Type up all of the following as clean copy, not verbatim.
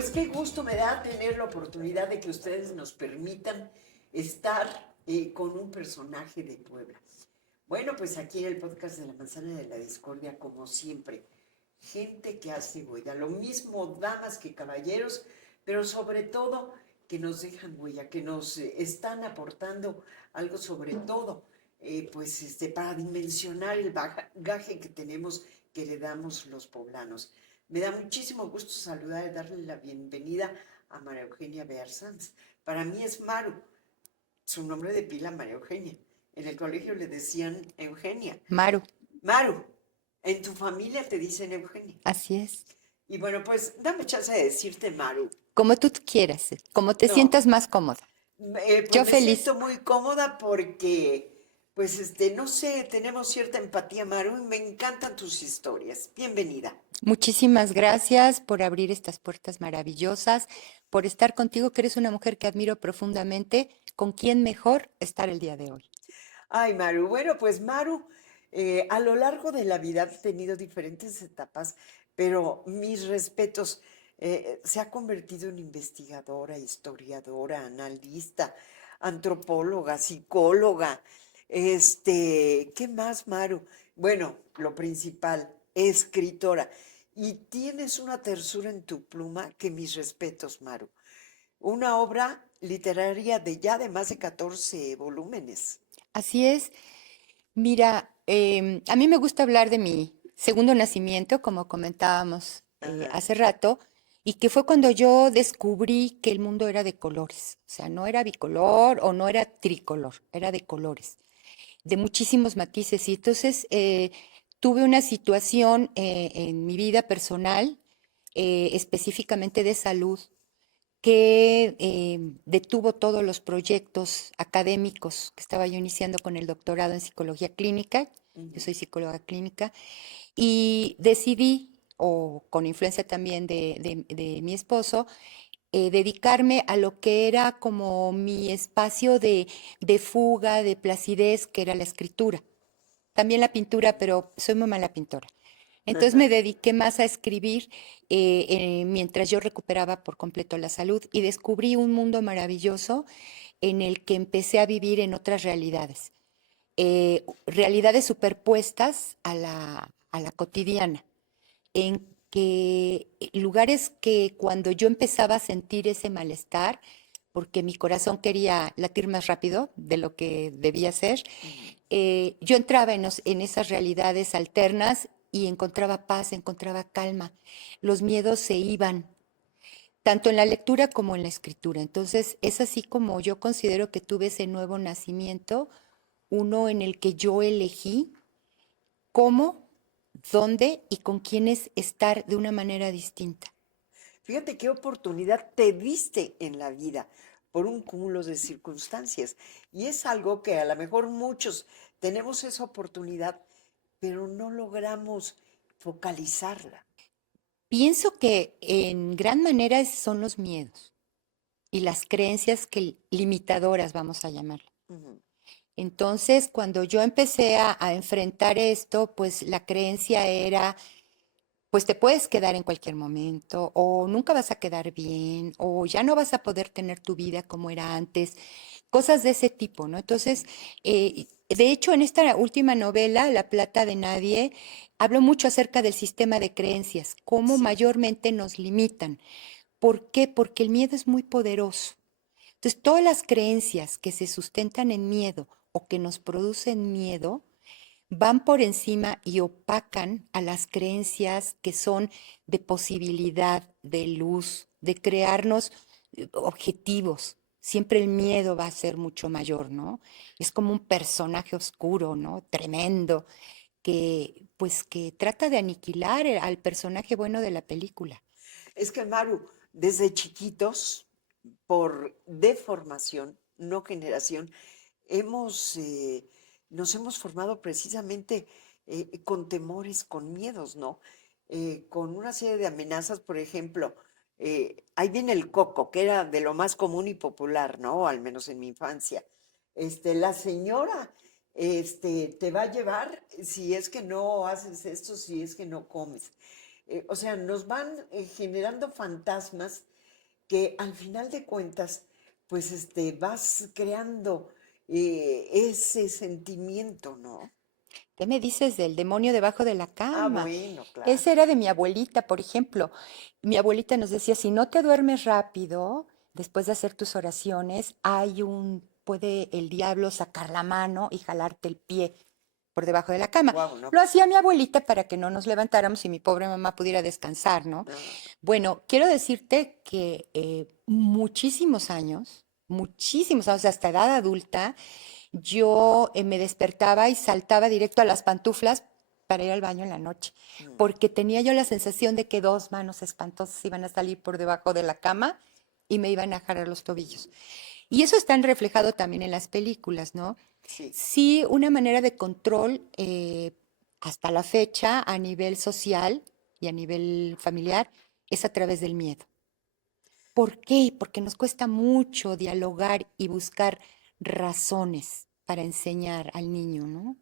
Pues qué gusto me da tener la oportunidad de que ustedes nos permitan estar con un personaje de Puebla. Bueno, pues aquí en el podcast de la Manzana de la Discordia, como siempre, gente que hace huella, lo mismo damas que caballeros, pero sobre todo que nos dejan huella, que nos están aportando algo sobre todo, para dimensionar el bagaje que tenemos, que le damos los poblanos. Me da muchísimo gusto saludar y darle la bienvenida a María Eugenia Bearsanz. Para mí es Maru, su nombre de pila María Eugenia. En el colegio le decían Eugenia. Maru, Maru, en tu familia te dicen Eugenia. así es. Y bueno, pues dame chance de decirte Maru. Como tú quieras, como te No, sientas más cómoda. pues Yo me feliz. siento muy cómoda porque, no sé, tenemos cierta empatía, Maru, y me encantan tus historias. Bienvenida. Muchísimas gracias por abrir estas puertas maravillosas, por estar contigo, que eres una mujer que admiro profundamente. ¿Con quién mejor estar el día de hoy? Ay, Maru, bueno, pues Maru, a lo largo de la vida ha tenido diferentes etapas, pero mis respetos, se ha convertido en investigadora, historiadora, analista, antropóloga, psicóloga, ¿qué más, Maru? Bueno, lo principal, escritora. Y tienes una tersura en tu pluma que mis respetos, Maru. Una obra literaria de más de 14 volúmenes. Así es. Mira, a mí me gusta hablar de mi segundo nacimiento, como comentábamos Ajá. hace rato, y que fue cuando yo descubrí que el mundo era de colores. O sea, no era bicolor o no era tricolor, era de colores, de muchísimos matices. Y entonces tuve una situación en mi vida personal, específicamente de salud, que detuvo todos los proyectos académicos que estaba yo iniciando con el doctorado en psicología clínica. Yo Ujú. soy psicóloga clínica y decidí, o con influencia también de mi esposo, dedicarme a lo que era como mi espacio de fuga, de placidez, que era la escritura. También la pintura, pero soy muy mala pintora. Entonces me dediqué más a escribir mientras yo recuperaba por completo la salud y descubrí un mundo maravilloso en el que empecé a vivir en otras realidades, realidades superpuestas a la cotidiana, en que lugares que cuando yo empezaba a sentir ese malestar, porque mi corazón quería latir más rápido de lo que debía ser, Ujú. yo entraba en esas realidades alternas y encontraba paz, encontraba calma. Los miedos se iban, tanto en la lectura como en la escritura. Entonces, es así como yo considero que tuve ese nuevo nacimiento, uno en el que yo elegí cómo, dónde y con quiénes estar de una manera distinta. Fíjate qué oportunidad te diste en la vida por un cúmulo de circunstancias. Y es algo que a lo mejor muchos tenemos esa oportunidad, pero no logramos focalizarla. Pienso que en gran manera son los miedos y las creencias que limitadoras, vamos a llamar. Ujú. Entonces, cuando yo empecé a enfrentar esto, pues la creencia era, pues te puedes quedar en cualquier momento, o nunca vas a quedar bien, o ya no vas a poder tener tu vida como era antes, cosas de ese tipo, ¿no? Entonces, de hecho, en esta última novela, La plata de nadie, hablo mucho acerca del sistema de creencias, cómo Sí. mayormente nos limitan. ¿Por qué? Porque el miedo es muy poderoso. Entonces, todas las creencias que se sustentan en miedo o que nos producen miedo van por encima y opacan a las creencias que son de posibilidad, de luz, de crearnos objetivos. Siempre el miedo va a ser mucho mayor, ¿no? Es como un personaje oscuro, ¿no? Tremendo, que pues que trata de aniquilar al personaje bueno de la película. Es que, Maru, desde chiquitos, por deformación, no generación, hemos, nos hemos formado precisamente con temores, con miedos, ¿no? Con una serie de amenazas, por ejemplo, ahí viene el coco, que era de lo más común y popular, ¿no? Al menos en mi infancia. La señora, te va a llevar si es que no haces esto, si es que no comes. O sea, nos van generando fantasmas que al final de cuentas, pues vas creando ese sentimiento, ¿no? ¿Qué me dices del demonio debajo de la Ah, cama? bueno, claro. Ese era de mi abuelita, por ejemplo. Mi abuelita nos decía, si no te duermes rápido, después de hacer tus oraciones, puede el diablo sacar la mano y jalarte el pie por debajo de la cama. Wow, no, Lo hacía mi abuelita para que no nos levantáramos y mi pobre mamá pudiera descansar, ¿no? no. Bueno, quiero decirte que muchísimos años, hasta edad adulta, yo me despertaba y saltaba directo a las pantuflas para ir al baño en la noche, Mm, porque tenía yo la sensación de que dos manos espantosas iban a salir por debajo de la cama y me iban a jalar los tobillos. Y eso está reflejado también en las películas, ¿no? sí, Sí, una manera de control hasta la fecha a nivel social y a nivel familiar es a través del miedo. ¿Por qué? Porque nos cuesta mucho dialogar y buscar razones para enseñar al niño, ¿no?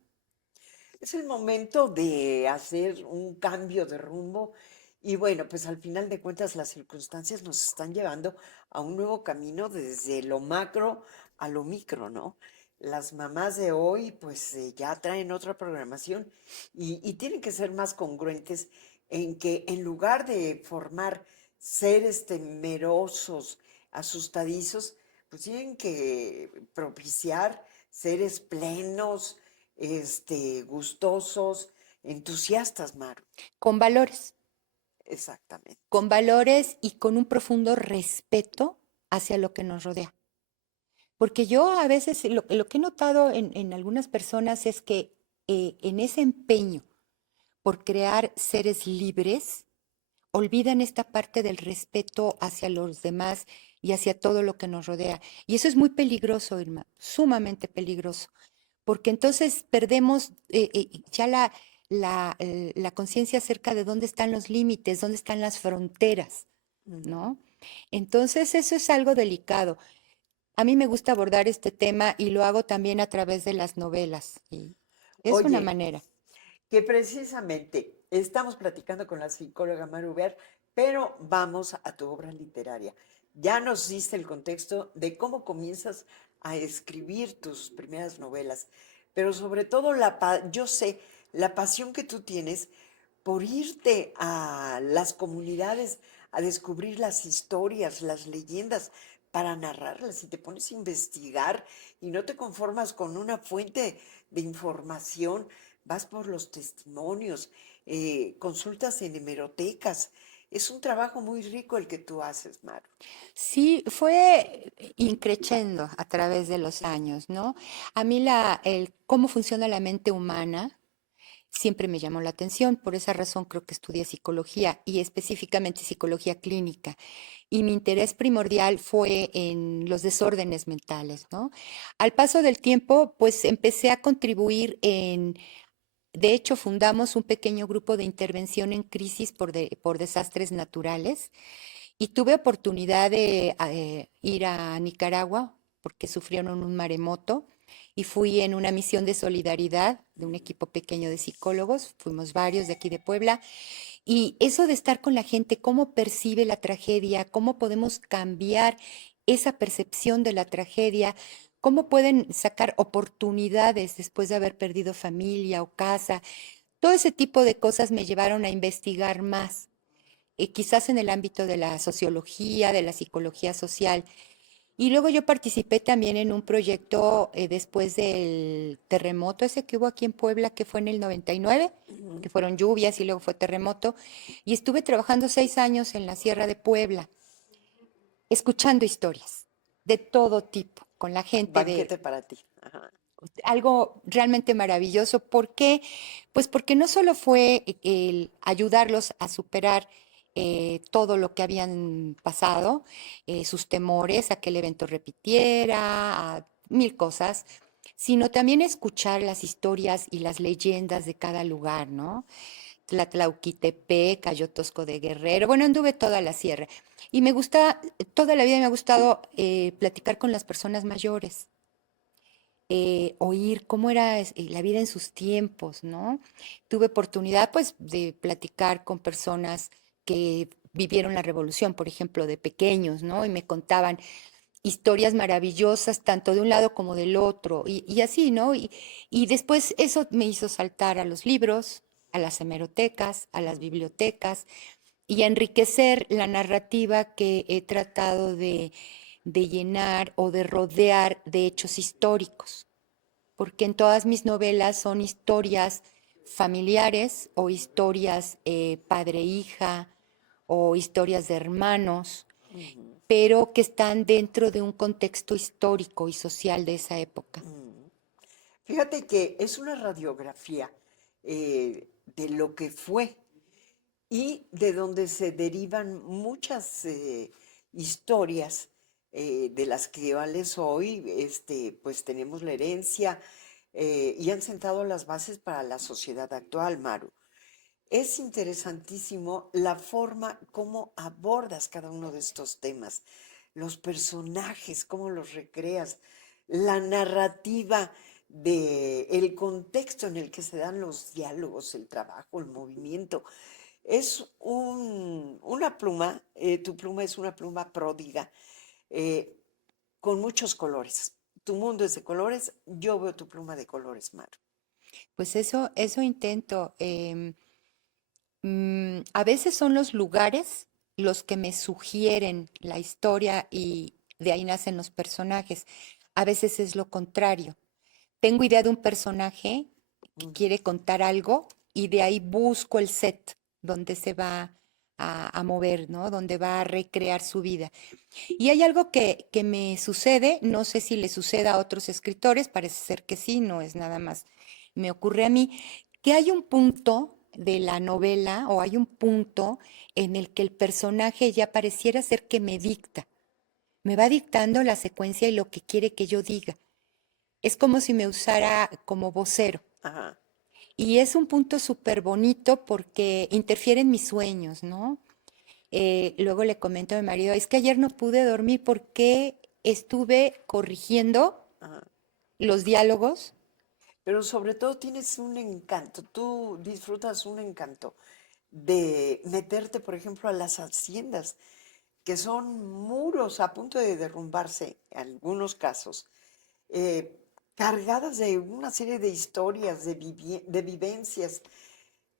es el momento de hacer un cambio de rumbo y bueno, pues al final de cuentas las circunstancias nos están llevando a un nuevo camino desde lo macro a lo micro, ¿no? Las mamás de hoy pues ya traen otra programación y tienen que ser más congruentes en que en lugar de formar seres temerosos, asustadizos, pues tienen que propiciar seres plenos, gustosos, entusiastas, Maru. Con Exactamente. valores y con un profundo respeto hacia lo que nos rodea. Porque yo a veces lo que he notado en algunas personas es que en ese empeño por crear seres libres, olvidan esta parte del respeto hacia los demás y hacia todo lo que nos rodea. Y eso es muy peligroso, Irma, sumamente peligroso, porque entonces perdemos ya la conciencia acerca de dónde están los límites, dónde están las fronteras, Ujú. ¿no? Entonces eso es algo delicado. A mí me gusta abordar este tema y lo hago también a través de las novelas. Y es una Oye, manera. que precisamente estamos platicando con la psicóloga Maru Ver, pero vamos a tu obra literaria. Ya nos diste el contexto de cómo comienzas a escribir tus primeras novelas, pero sobre todo yo sé la pasión que tú tienes por irte a las comunidades a descubrir las historias, las leyendas, para narrarlas y te pones a investigar y no te conformas con una fuente de información, vas por los testimonios, consultas en hemerotecas. Es un trabajo muy rico el que tú haces, Maru. Sí, fue increciendo a través de los años, ¿no? A mí el cómo funciona la mente humana siempre me llamó la atención, por esa razón creo que estudié psicología y específicamente psicología clínica. Y mi interés primordial fue en los desórdenes mentales, ¿no? Al paso del tiempo, pues empecé a contribuir de hecho, fundamos un pequeño grupo de intervención en crisis por desastres naturales y tuve oportunidad de ir a Nicaragua porque sufrieron un maremoto y fui en una misión de solidaridad de un equipo pequeño de psicólogos, fuimos varios de aquí de Puebla, y eso de estar con la gente, cómo percibe la tragedia, cómo podemos cambiar esa percepción de la tragedia, cómo pueden sacar oportunidades después de haber perdido familia o casa. Todo ese tipo de cosas me llevaron a investigar más quizás en el ámbito de la sociología, de la psicología social. Y luego yo participé también en un proyecto después del terremoto ese que hubo aquí en Puebla, que fue en el 99, Ujú. que fueron lluvias y luego fue terremoto. Y estuve trabajando 6 años en la Sierra de Puebla, escuchando historias de todo tipo, con la gente de Banquete para ti. Ajá. algo realmente maravilloso. ¿Por qué? Pues porque no solo fue el ayudarlos a superar todo lo que habían pasado, sus temores a que el evento repitiera, a mil cosas, sino también escuchar las historias y las leyendas de cada lugar, ¿no? Tlatlauquitepec, Cayotosco de Guerrero, bueno, anduve toda la sierra. Y me gusta, toda la vida me ha gustado platicar con las personas mayores, oír cómo era la vida en sus tiempos, ¿no? Tuve oportunidad, pues, de platicar con personas que vivieron la revolución, por ejemplo, de pequeños, ¿no? Y me contaban historias maravillosas, tanto de un lado como del otro, y así, ¿no? Y después eso me hizo saltar a los libros, a las hemerotecas, a las bibliotecas, y a enriquecer la narrativa que he tratado de llenar o de rodear de hechos históricos, porque en todas mis novelas son historias familiares o historias padre-hija o historias de hermanos, Ujú, pero que están dentro de un contexto histórico y social de esa época. ujú. Fíjate que es una radiografía de lo que fue y de donde se derivan muchas historias de las que vales hoy, pues tenemos la herencia y han sentado las bases para la sociedad actual, Maru. Es interesantísimo la forma como abordas cada uno de estos temas, los personajes, cómo los recreas, la narrativa de el contexto en el que se dan los diálogos, el trabajo, el movimiento. Es una pluma, tu pluma es una pluma pródiga, eh, con muchos colores. Tu mundo es de colores, yo veo tu pluma de colores, Mar. Pues eso intento. A veces son los lugares los que me sugieren la historia y de ahí nacen los personajes. A veces es lo contrario. Tengo idea de un personaje que Mm, quiere contar algo y de ahí busco el set donde se va a mover, ¿no? Donde va a recrear su vida. Y hay algo que me sucede, no sé si le suceda a otros escritores, parece ser que sí, no es nada más, me ocurre a mí, que hay un punto de la novela o hay un punto en el que el personaje ya pareciera ser que me dicta, me va dictando la secuencia y lo que quiere que yo diga. Es como si me usara como vocero. ajá, Y es un punto súper bonito porque interfiere en mis sueños, ¿no? Luego le comento a mi marido, es que ayer no pude dormir porque estuve corrigiendo ajá. los diálogos. Pero sobre todo tienes un encanto, tú disfrutas un encanto de meterte, por ejemplo, a las haciendas, que son muros a punto de derrumbarse, en algunos casos, eh, cargadas de una serie de historias, de vivencias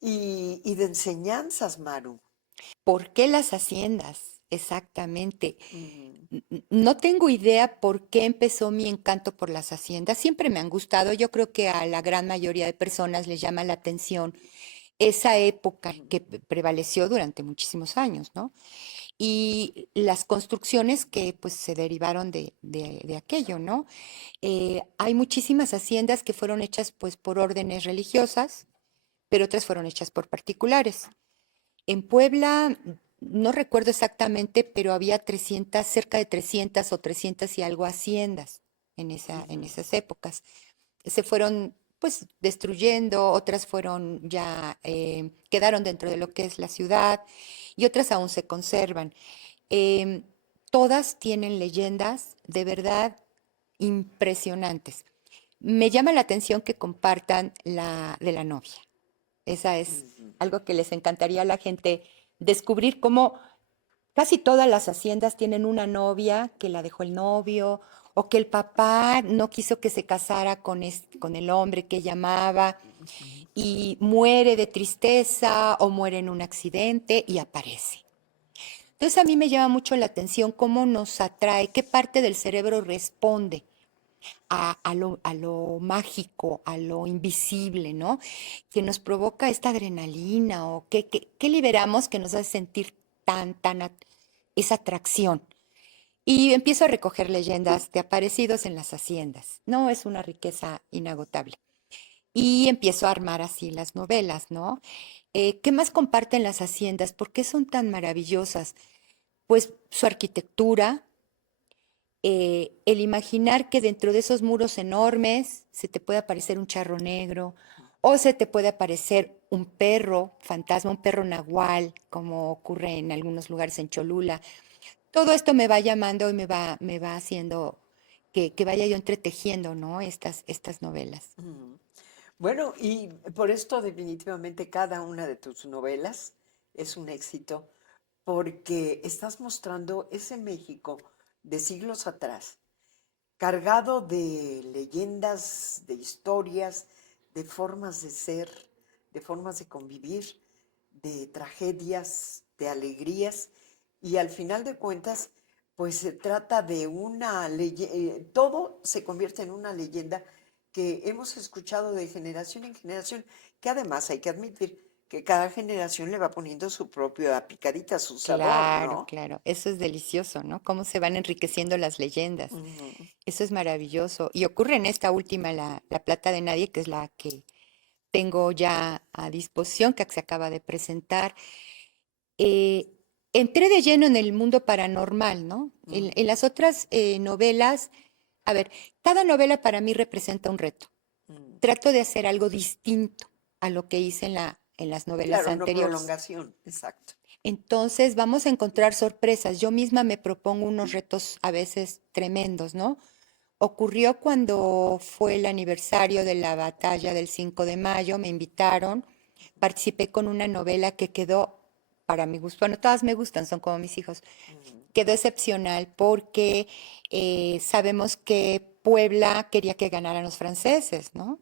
y de enseñanzas, Maru. ¿Por qué las haciendas? Exactamente. Ujú, No tengo idea por qué empezó mi encanto por las haciendas. Siempre me han gustado. Yo creo que a la gran mayoría de personas les llama la atención esa época ujú, que prevaleció durante muchísimos años, ¿no? Y las construcciones que pues se derivaron de aquello, ¿no? Hay muchísimas haciendas que fueron hechas pues por órdenes religiosas, pero otras fueron hechas por particulares. En Puebla, no recuerdo exactamente, pero había 300, cerca de 300 o 300 y algo haciendas en ujú, esas épocas. Se fueron pues destruyendo, otras fueron ya, quedaron dentro de lo que es la ciudad y otras aún se conservan. Em, Todas tienen leyendas de verdad impresionantes. Me llama la atención que compartan la de la novia. Esa es ujú. algo que les encantaría a la gente descubrir cómo casi todas las haciendas tienen una novia que la dejó el novio o que el papá no quiso que se casara con el hombre que ella amaba y muere de tristeza o muere en un accidente y aparece. Entonces a mí me llama mucho la atención cómo nos atrae, qué parte del cerebro responde a lo mágico, a lo invisible, ¿no? Que nos provoca esta adrenalina o qué liberamos que nos hace sentir esa atracción. Y empiezo a recoger leyendas de aparecidos en las haciendas. No, es una riqueza inagotable. Y empiezo a armar así las novelas, ¿no? ¿Qué más comparten las haciendas? ¿Por qué son tan maravillosas? Pues su arquitectura, el imaginar que dentro de esos muros enormes se te puede aparecer un charro negro o se te puede aparecer un perro fantasma, un perro nahual, como ocurre en algunos lugares en Cholula. Todo esto me va llamando y me va haciendo que vaya yo entretejiendo, ¿no? Estas novelas. Ujú. Bueno, y por esto definitivamente cada una de tus novelas es un éxito porque estás mostrando ese México de siglos atrás, cargado de leyendas, de historias, de formas de ser, de formas de convivir, de tragedias, de alegrías, y al final de cuentas, pues se trata de una leyenda, todo se convierte en una leyenda que hemos escuchado de generación en generación, que además hay que admitir que cada generación le va poniendo su propia picadita, su sabor, Claro, ¿no? claro. Eso es delicioso, ¿no? Cómo se van enriqueciendo las leyendas. Ujú. Eso es maravilloso. Y ocurre en esta última, la Plata de Nadie, que es la que tengo ya a disposición, que se acaba de presentar. eh, Entré de lleno en el mundo paranormal, ¿no? En las otras novelas, a ver, cada novela para mí representa un reto. Mm. Trato de hacer algo distinto a lo que hice en las novelas Claro, no anteriores. prolongación, exacto. Entonces vamos a encontrar sorpresas. Yo misma me propongo unos retos a veces tremendos, ¿no? Ocurrió cuando fue el aniversario de la batalla del 5 de mayo, me invitaron, participé con una novela que quedó, para mi gusto, bueno, todas me gustan, son como mis hijos, Mm. quedó excepcional porque sabemos que Puebla quería que ganaran los franceses, ¿no?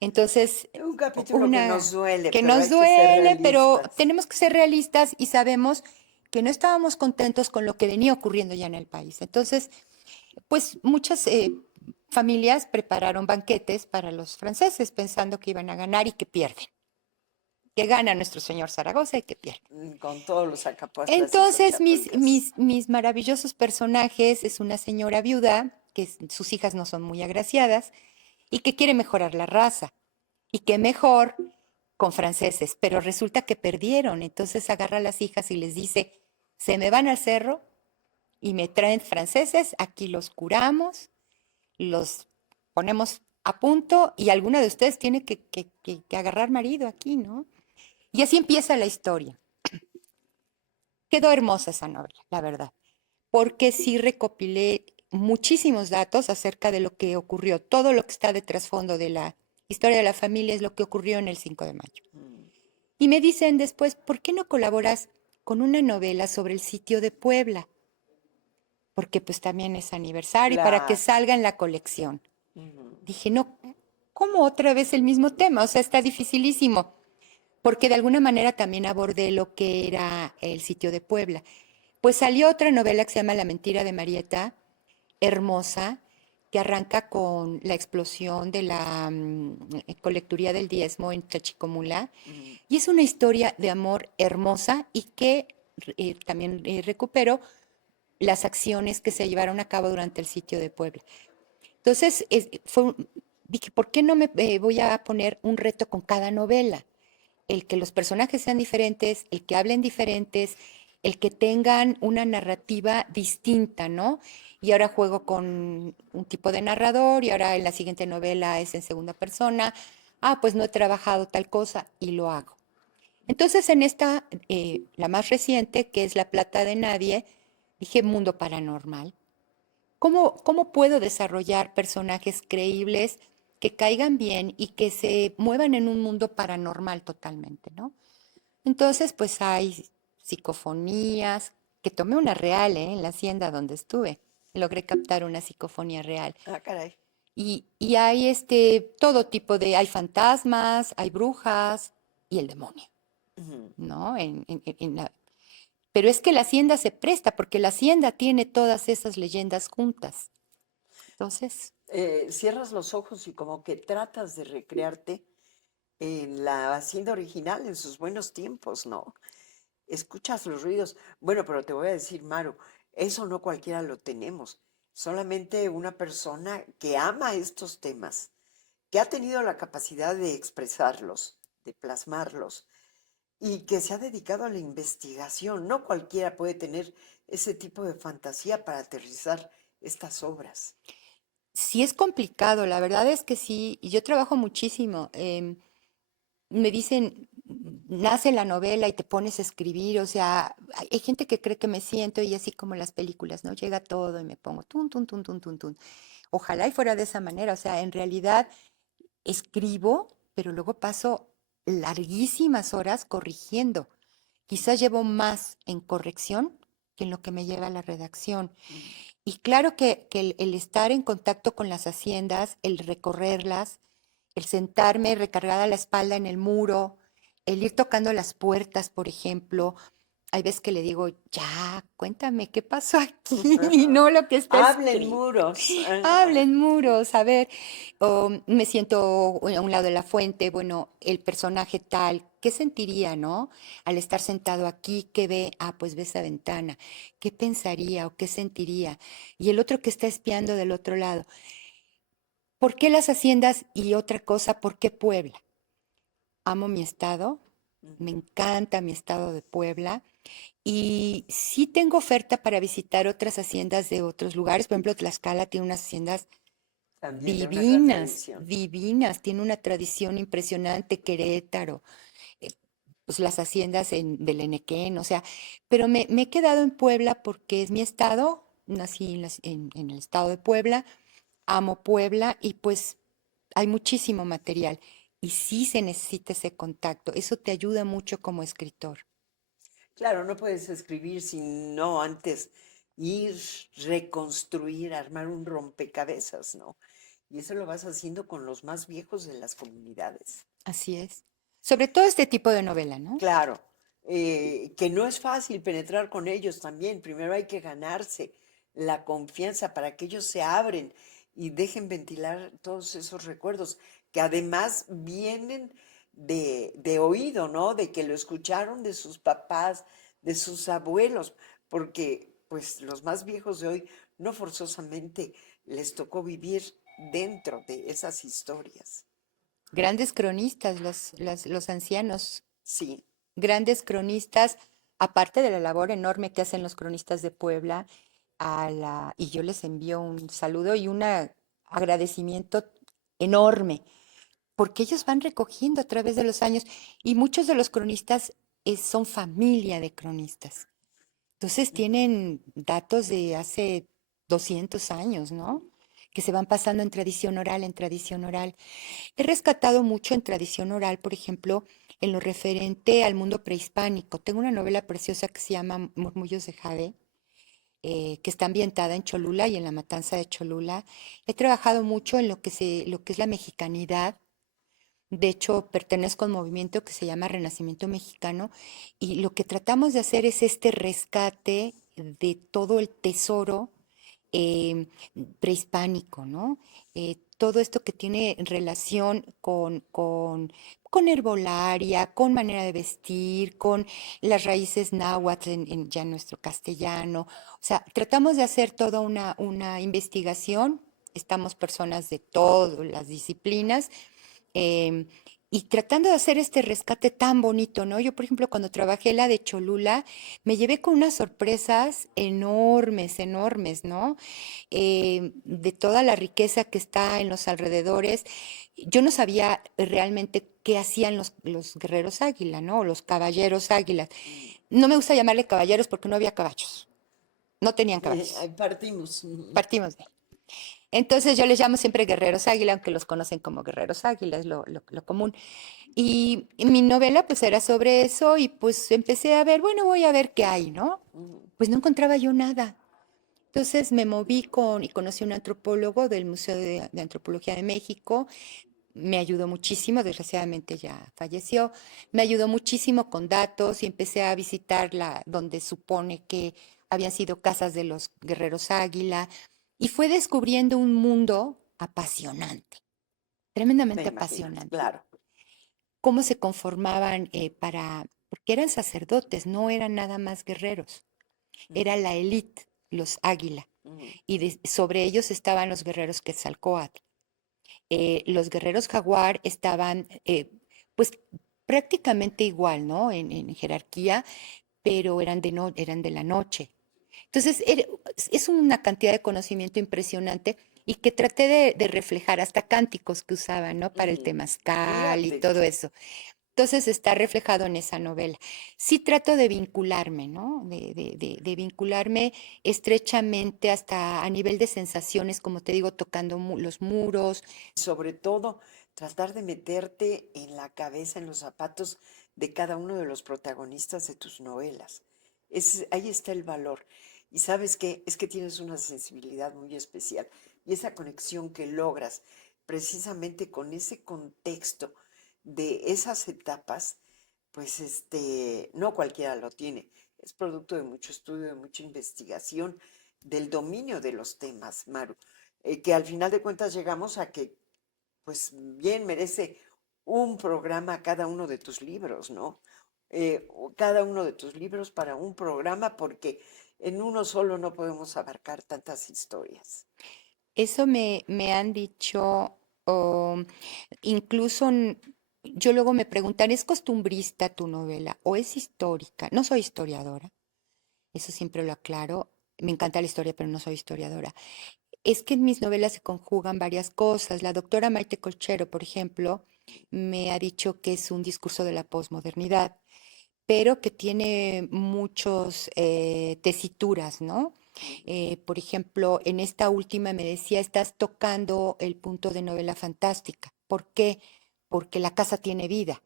Entonces, Un capítulo que nos una duele, que pero nos hay que ser duele, pero realistas. tenemos que ser realistas y sabemos que no estábamos contentos con lo que venía ocurriendo ya en el país. Entonces, pues muchas familias prepararon banquetes para los franceses pensando que iban a ganar y que pierden, que gana nuestro señor Zaragoza y que pierde. Con todos los acapuastlas y Entonces, xochapulcas. mis maravillosos personajes es una señora viuda, que sus hijas no son muy agraciadas, y que quiere mejorar la raza. Y qué mejor con franceses, pero resulta que perdieron. Entonces agarra a las hijas y les dice, se me van al cerro y me traen franceses, aquí los curamos, los ponemos a punto y alguna de ustedes tiene que agarrar marido aquí, ¿no? Y así empieza la historia. Quedó hermosa esa novela, la verdad, porque sí recopilé muchísimos datos acerca de lo que ocurrió. Todo lo que está de trasfondo de la historia de la familia es lo que ocurrió en el 5 de mayo. Mm. Y me dicen después, ¿por qué no colaboras con una novela sobre el sitio de Puebla? Porque pues también es aniversario y para que Claro. salga en la colección. Ujú. Dije, no, ¿cómo otra vez el mismo tema? O sea, está dificilísimo. Porque de alguna manera también abordé lo que era el sitio de Puebla. Pues salió otra novela que se llama La mentira de Marieta, hermosa, que arranca con la explosión de la colecturía del diezmo en Chachicomula. Mm. Y es una historia de amor hermosa y que también recupero las acciones que se llevaron a cabo durante el sitio de Puebla. Entonces, dije, ¿por qué no me voy a poner un reto con cada novela? El que los personajes sean diferentes, el que hablen diferentes, el que tengan una narrativa distinta, ¿no? Y ahora juego con un tipo de narrador y ahora en la siguiente novela es en segunda persona. Ah, pues no he trabajado tal cosa y lo hago. Entonces en esta, la más reciente, que es La Plata de Nadie, dije mundo paranormal. ¿Cómo puedo desarrollar personajes creíbles que caigan bien y que se muevan en un mundo paranormal totalmente, ¿no? Entonces, pues hay psicofonías, que tomé una real, ¿eh? En la hacienda donde estuve. Logré captar una psicofonía real. Ah, caray. Y hay todo tipo hay fantasmas, hay brujas y el demonio, Ujú. ¿no? Pero es que la hacienda se presta porque la hacienda tiene todas esas leyendas juntas. Entonces, Cierras los ojos y como que tratas de recrearte en la hacienda original, en sus buenos tiempos, ¿no? Escuchas los ruidos. Bueno, pero te voy a decir, Maru, eso no cualquiera lo tenemos. Solamente una persona que ama estos temas, que ha tenido la capacidad de expresarlos, de plasmarlos y que se ha dedicado a la investigación. No cualquiera puede tener ese tipo de fantasía para aterrizar estas obras. sí es complicado, la verdad es que sí, y yo trabajo muchísimo. Me dicen, nace la novela y te pones a escribir, o sea, hay gente que cree que me siento y así como en las películas, ¿no? Llega todo y me pongo tun, tun, tun, tun, tun, tun. Ojalá y fuera de esa manera, o sea, en realidad escribo, pero luego paso larguísimas horas corrigiendo. Quizás llevo más en corrección que en lo que me lleva a la redacción. Y claro que el estar en contacto con las haciendas, el recorrerlas, el sentarme recargada la espalda en el muro, el ir tocando las puertas, por ejemplo, hay veces que le digo, ya, cuéntame qué pasó aquí, y no lo que está Hablen escrito. muros. Hablen muros, a ver, o me siento a un lado de la fuente, bueno, el personaje tal, ¿qué sentiría, no? Al estar sentado aquí, ¿qué ve? Ah, pues ve esa ventana. ¿Qué pensaría o qué sentiría? Y el otro que está espiando del otro lado. ¿Por qué las haciendas? Y otra cosa, ¿por qué Puebla? Amo mi estado, me encanta mi estado de Puebla. Y sí tengo oferta para visitar otras haciendas de otros lugares. Por ejemplo, Tlaxcala tiene unas haciendas También de una gran divinas, tradición. divinas. Tiene una tradición impresionante. Querétaro, eh, pues las haciendas del Enequén, o sea, pero me he quedado en Puebla porque es mi estado. Nací en el estado de Puebla, amo Puebla y pues hay muchísimo material. Y sí se necesita ese contacto. Eso te ayuda mucho como escritor. Claro, no puedes escribir sino antes ir, reconstruir, armar un rompecabezas, ¿no? Y eso lo vas haciendo con los más viejos de las comunidades. Así es. Sobre todo este tipo de novela, ¿no? Claro, que no es fácil penetrar con ellos también. Primero hay que ganarse la confianza para que ellos se abren y dejen ventilar todos esos recuerdos, que además vienen de oído, ¿no? De que lo escucharon de sus papás, de sus abuelos, porque pues los más viejos de hoy no forzosamente les tocó vivir dentro de esas historias. Grandes cronistas, los ancianos, Sí. grandes cronistas, aparte de la labor enorme que hacen los cronistas de Puebla, y yo les envío un saludo y un agradecimiento enorme, porque ellos van recogiendo a través de los años y muchos de los cronistas son familia de cronistas. Entonces Ujú. tienen datos de hace 200 años, ¿no? Que se van pasando en tradición oral, en tradición oral. He rescatado mucho en tradición oral, por ejemplo, en lo referente al mundo prehispánico. Tengo una novela preciosa que se llama Murmullos de Jade, que está ambientada en Cholula y en la matanza de Cholula. He trabajado mucho en lo que es la mexicanidad. De hecho, pertenezco a un movimiento que se llama Renacimiento Mexicano y lo que tratamos de hacer es este rescate de todo el tesoro em, prehispánico, ¿no? Todo esto que tiene relación con herbolaria, con manera de vestir, con las raíces náhuatl en ya nuestro castellano. O sea, tratamos de hacer toda una investigación. Estamos personas de todas las disciplinas em, y tratando de hacer este rescate tan bonito, ¿no? Yo, por ejemplo, cuando trabajé la de Cholula, me llevé con unas sorpresas enormes, enormes, ¿no? De toda la riqueza que está en los alrededores. Yo no sabía realmente qué hacían los guerreros águila, ¿no? O los caballeros águilas. Mm. No me gusta llamarle caballeros porque no había caballos, no tenían Ahí caballos. partimos. Ujú. Partimos de ahí. Entonces yo les llamo siempre guerreros águila, aunque los conocen como guerreros águila, es lo común. Y mi novela pues era sobre eso y pues empecé a ver, bueno, voy a ver qué hay, ¿no? Ujú. Pues no encontraba yo nada. Entonces me moví y conocí a un antropólogo del Museo de Antropología de México. Me ayudó muchísimo, desgraciadamente ya falleció. Me ayudó muchísimo con datos y empecé a visitar donde supone que habían sido casas de los guerreros águila. Y fue descubriendo un mundo apasionante, Me tremendamente imagino, apasionante. claro. Cómo se conformaban porque eran sacerdotes, no eran nada más guerreros, era Ujú, la élite, los águila, ujú, y sobre ellos estaban los guerreros Quetzalcóatl. Los guerreros jaguar estaban, pues, prácticamente igual, ¿no? En jerarquía, pero eran de la noche. Entonces, es una cantidad de conocimiento impresionante y que traté de reflejar hasta cánticos que usaban, ¿no? Para el ujú. temazcal y Fíjate, todo eso. Entonces está reflejado en esa novela. Sí trato de vincularme, ¿no? De vincularme estrechamente hasta a nivel de sensaciones, como te digo, tocando los muros. sobre todo tratar de meterte en la cabeza, en los zapatos de cada uno de los protagonistas de tus novelas. Ahí está el valor. Y sabes qué, es que tienes una sensibilidad muy especial y esa conexión que logras precisamente con ese contexto de esas etapas, pues no cualquiera lo tiene. Es producto de mucho estudio, de mucha investigación, del dominio de los temas, Maru, que al final de cuentas llegamos a que pues bien merece un programa cada uno de tus libros, ¿no? Cada uno de tus libros para un programa, porque en uno solo no podemos abarcar tantas historias. Eso me han dicho, o incluso yo luego me preguntan, ¿es costumbrista tu novela o es histórica? No soy historiadora, eso siempre lo aclaro. Me encanta la historia, pero no soy historiadora. Es que en mis novelas se conjugan varias cosas. La doctora Maite Colchero, por ejemplo, me ha dicho que es un discurso de la posmodernidad, pero que tiene muchos tesituras, ¿no? Por ejemplo, en esta última me decía, estás tocando el punto de novela fantástica. ¿Por qué? Porque la casa tiene vida.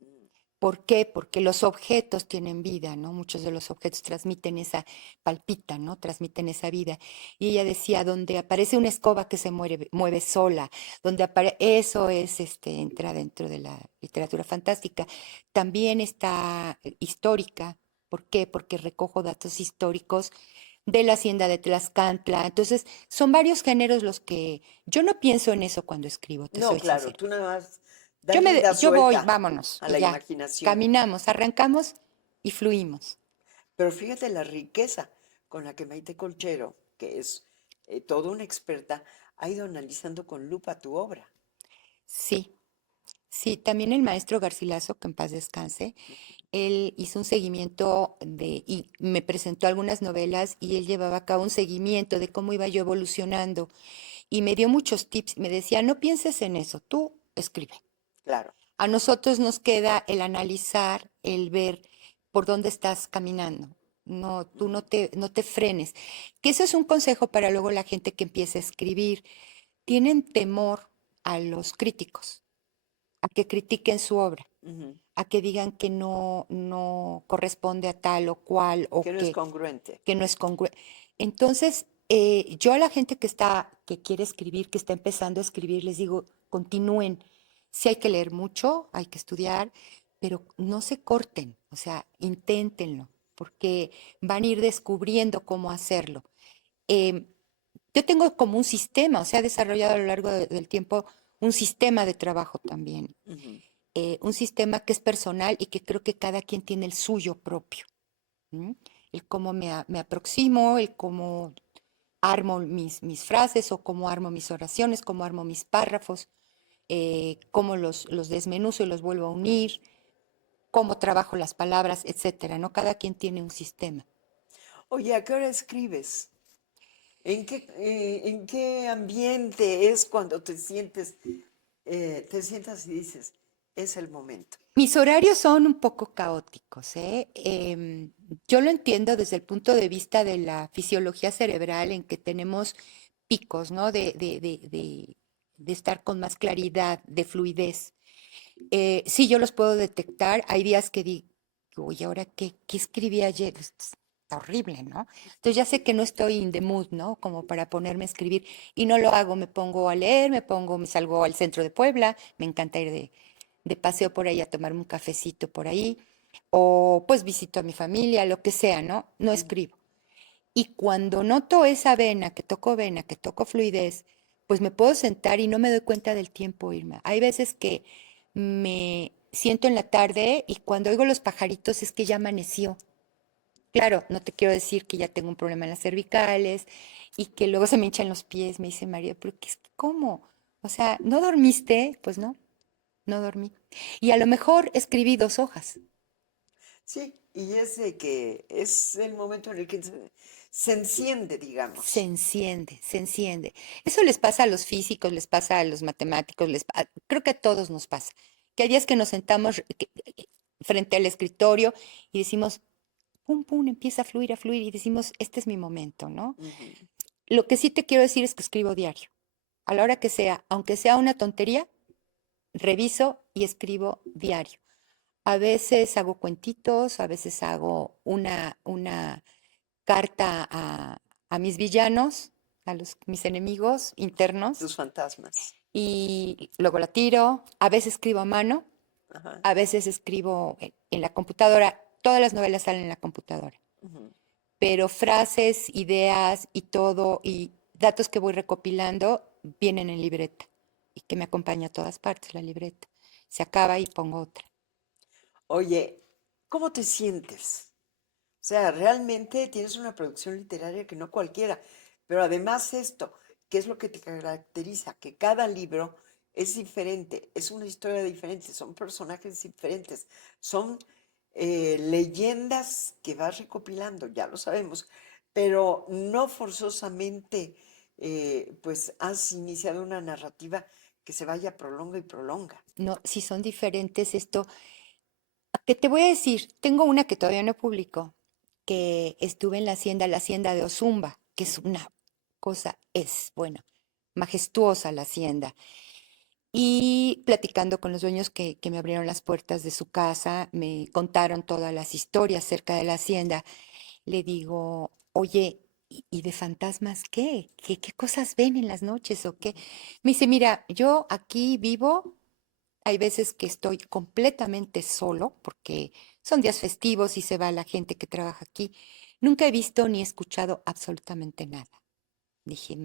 Mm. ¿Por qué? Porque los objetos tienen vida, ¿no? Muchos de los objetos transmiten esa, palpitan, ¿no? Transmiten esa vida. Y ella decía, donde aparece una escoba que se mueve sola, donde eso es, entra dentro de la literatura fantástica. También está histórica. ¿Por qué? Porque recojo datos históricos de la hacienda de Tlaxcantla. Entonces, son varios géneros los que yo no pienso en eso cuando escribo, te No, soy claro, sincera. tú nada más das rienda Yo voy, suelta vámonos, a y la ya. imaginación. Caminamos, arrancamos y fluimos. Pero fíjate la riqueza con la que Maite Colchero, que es toda una experta, ha ido analizando con lupa tu obra. Sí, sí, también el maestro Garcilaso, que en paz descanse, él hizo un seguimiento y me presentó algunas novelas y él llevaba a cabo un seguimiento de cómo iba yo evolucionando y me dio muchos tips. Me decía, no pienses en eso, tú escribe. Claro. A nosotros nos queda el analizar, el ver por dónde estás caminando. No, tú Ujú. no te frenes. Que eso es un consejo para luego la gente que empieza a escribir. Tienen temor a los críticos, a que critiquen su obra, Ujú. a que digan que no corresponde a tal o cual o Que no es congruente. que no es congruente. Entonces, yo a la gente que quiere escribir, que está empezando a escribir, les digo, continúen. Sí hay que leer mucho, hay que estudiar, pero no se corten, o sea, inténtenlo, porque van a ir descubriendo cómo hacerlo. Em, yo tengo como un sistema, o sea, he desarrollado a lo largo del tiempo un sistema de trabajo también, Ujú. un sistema que es personal y que creo que cada quien tiene el suyo propio. ¿M? El cómo me aproximo, el cómo armo mis frases o cómo armo mis oraciones, cómo armo mis párrafos, cómo los desmenuzo y los vuelvo a unir, cómo trabajo las palabras, etcétera, ¿no? Cada quien tiene un sistema. Oye, ¿a qué hora escribes? En qué ambiente es cuando te sientas y dices, es el momento? Mis horarios son un poco caóticos, ¿eh? Yo lo entiendo desde el punto de vista de la fisiología cerebral en que tenemos picos, ¿no? De estar con más claridad, de fluidez. Sí, yo los puedo detectar. Hay días que digo, oye, ¿ahora qué escribí ayer? Está horrible, ¿no? Entonces ya sé que no estoy in the mood, ¿no? Como para ponerme a escribir. Y no lo hago, me pongo a leer, me salgo al centro de Puebla, me encanta ir de paseo por ahí a tomarme un cafecito por ahí, o pues visito a mi familia, lo que sea, ¿no? No Ujú. escribo. Y cuando noto esa vena, que toco fluidez, pues me puedo sentar y no me doy cuenta del tiempo, Irma. Hay veces que me siento en la tarde y cuando oigo los pajaritos es que ya amaneció. Claro, no te quiero decir que ya tengo un problema en las cervicales y que luego se me hinchan los pies, me dice María, pero ¿cómo? O sea, ¿no dormiste? Pues no, no dormí. Y a lo mejor escribí 2 hojas. Sí, y es de que es el momento en el que se enciende, Se digamos. enciende, se enciende. Eso les pasa a los físicos, les pasa a los matemáticos, creo que a todos nos pasa. Que hay días que nos sentamos frente al escritorio y decimos, pum, pum, empieza a fluir y decimos, este es mi momento, ¿no? Ujú. Lo que sí te quiero decir es que escribo diario. A la hora que sea, aunque sea una tontería, reviso y escribo diario. A veces hago cuentitos, a veces hago una carta a mis villanos, mis enemigos internos, Tus fantasmas. y luego la tiro. A veces escribo a mano, Ajá. a veces escribo en la computadora. Todas las novelas salen en la computadora, Ujú. pero frases, ideas y todo, y datos que voy recopilando vienen en libreta y que me acompaña a todas partes la libreta. Se acaba y pongo otra. Oye, ¿cómo te sientes? O sea, realmente tienes una producción literaria que no cualquiera, pero además esto, ¿qué es lo que te caracteriza? Que cada libro es diferente, es una historia diferente, son personajes diferentes, son leyendas que vas recopilando, ya lo sabemos, pero no forzosamente pues has iniciado una narrativa que se vaya prolonga y prolonga. No, si son diferentes esto, que te voy a decir, tengo una que todavía no publico, que estuve en la hacienda de Ozumba, que es una cosa, bueno, majestuosa la hacienda. Y platicando con los dueños que me abrieron las puertas de su casa, me contaron todas las historias cerca de la hacienda. Le digo, oye, ¿y de fantasmas qué? ¿Qué cosas ven en las noches o qué? Me dice, mira, yo aquí vivo, hay veces que estoy completamente solo porque son días festivos y se va la gente que trabaja aquí. Nunca he visto ni escuchado absolutamente nada. Dije,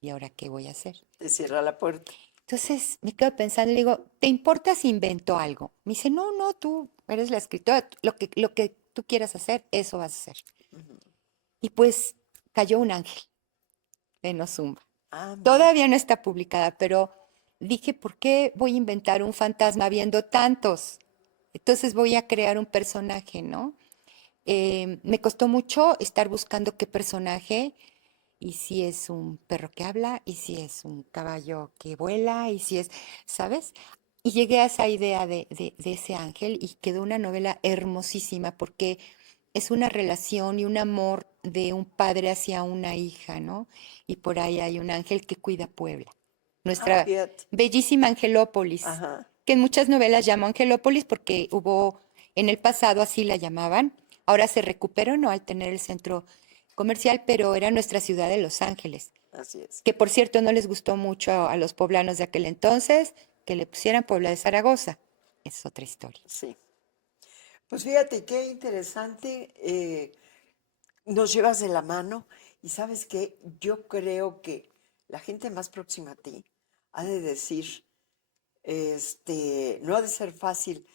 ¿y ahora qué voy a hacer? Te cierra la puerta. Entonces me quedo pensando, le digo, ¿te importa si invento algo? Me dice, no, no, tú eres la escritora, lo que tú quieras hacer, eso vas a hacer. Ujú. Y pues cayó un ángel de Nozumba. Ah, mira. Todavía no está publicada, pero dije, ¿por qué voy a inventar un fantasma viendo tantos? Entonces voy a crear un personaje, ¿no? Me costó mucho estar buscando qué personaje, y si es un perro que habla, y si es un caballo que vuela, y si es, ¿sabes? Y llegué a esa idea de ese ángel y quedó una novela hermosísima porque es una relación y un amor de un padre hacia una hija, ¿no? Y por ahí hay un ángel que cuida Puebla, Ah, nuestra fíjate. bellísima Angelópolis, Ajá. que en muchas novelas llamo Angelópolis porque hubo, en el pasado así la llamaban, ahora se recuperó, ¿no? Al tener el centro comercial, pero era nuestra ciudad de Los Ángeles, Así es. que por cierto no les gustó mucho a los poblanos de aquel entonces que le pusieran Puebla de Zaragoza. Es otra historia. Sí. Pues fíjate qué interesante. Nos llevas de la mano y sabes qué, yo creo que la gente más próxima a ti ha de decir, no ha de ser fácil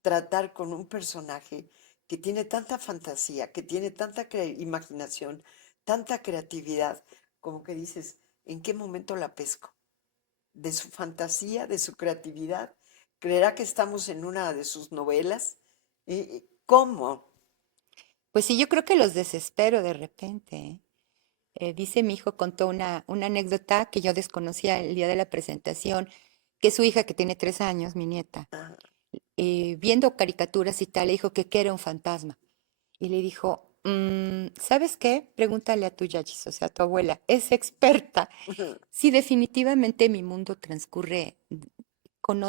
tratar con un personaje que tiene tanta fantasía, que tiene tanta imaginación, tanta creatividad, como que dices, ¿en qué momento la pesco? De su fantasía, de su creatividad. ¿Creerá que estamos en una de sus novelas? ¿Cómo? Pues sí, yo creo que los desespero de repente, ¿eh? Dice mi hijo, contó una anécdota que yo desconocía el día de la presentación, que su hija, que tiene 3 años, mi nieta, Ah, viendo caricaturas y tal, le dijo que era un fantasma. Y le dijo, ¿sabes qué? Pregúntale a tu yachis, o sea, a tu abuela, es experta. Sí, definitivamente mi mundo transcurre con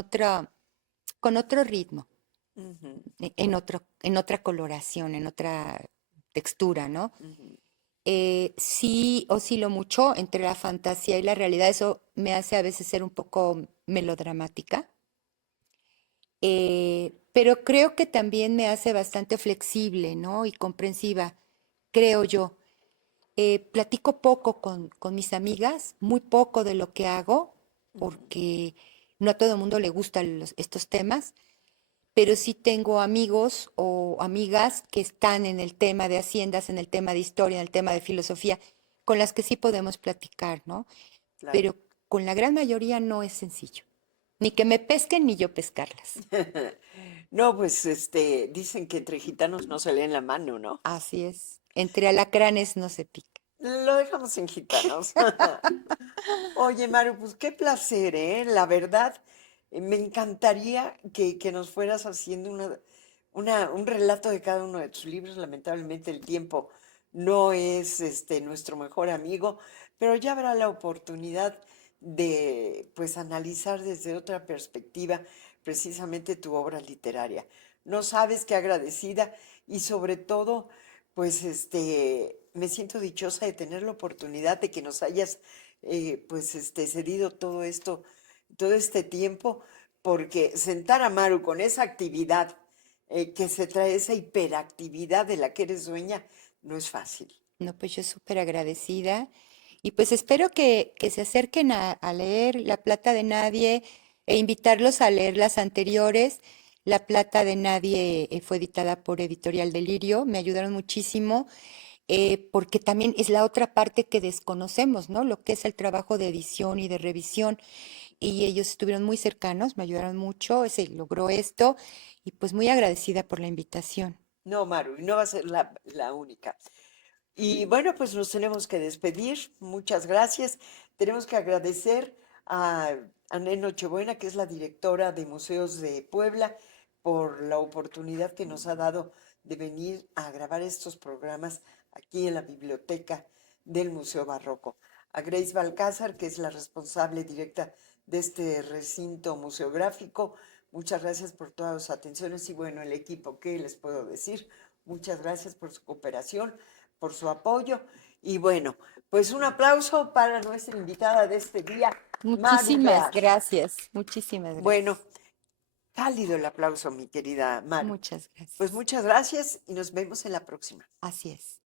con otro ritmo, ujú, en otra coloración, en otra textura, ¿no? ujú. Sí oscilo mucho entre la fantasía y la realidad. Eso me hace a veces ser un poco melodramática, pero creo que también me hace bastante flexible, ¿no? Y comprensiva, creo yo. Platico poco con mis amigas, muy poco de lo que hago, Ujú. porque no a todo el mundo le gustan estos temas, pero sí tengo amigos o amigas que están en el tema de haciendas, en el tema de historia, en el tema de filosofía, con las que sí podemos platicar, ¿no? Claro. Pero con la gran mayoría no es sencillo. Ni que me pesquen ni yo pescarlas. No, pues dicen que entre gitanos no se leen la mano, ¿no? Así es. Entre alacranes no se pica. Lo dejamos en gitanos. Oye, Maru, pues qué placer, ¿eh? La verdad, me encantaría que nos fueras haciendo un relato de cada uno de tus libros. Lamentablemente el tiempo no es nuestro mejor amigo, pero ya habrá la oportunidad de pues analizar desde otra perspectiva precisamente tu obra literaria. No sabes qué agradecida y sobre todo pues me siento dichosa de tener la oportunidad de que nos hayas pues cedido todo esto, todo este tiempo, porque sentar a Maru con esa actividad que se trae, esa hiperactividad de la que eres dueña, no es fácil. No, pues yo súper agradecida. Y pues espero que se acerquen a leer La Plata de Nadie e invitarlos a leer las anteriores. La Plata de Nadie fue editada por Editorial Delirio. Me ayudaron muchísimo porque también es la otra parte que desconocemos, ¿no? Lo que es el trabajo de edición y de revisión. Y ellos estuvieron muy cercanos, me ayudaron mucho, se logró esto y pues muy agradecida por la invitación. No, Maru, y no va a ser la única. Y bueno, pues nos tenemos que despedir. Muchas gracias. Tenemos que agradecer a Anel Nochebuena, que es la directora de Museos de Puebla, por la oportunidad que nos ha dado de venir a grabar estos programas aquí en la biblioteca del Museo Barroco. A Grace Balcázar, que es la responsable directa de este recinto museográfico. Muchas gracias por todas sus atenciones y bueno, el equipo, ¿qué les puedo decir? Muchas gracias por su cooperación, por su apoyo. Y bueno, pues un aplauso para nuestra invitada de este día, Maru Muchísimas Beas. gracias, muchísimas Bueno, gracias. cálido el aplauso, mi querida Maru. Muchas Pues gracias. muchas gracias y nos vemos en la próxima. Así es.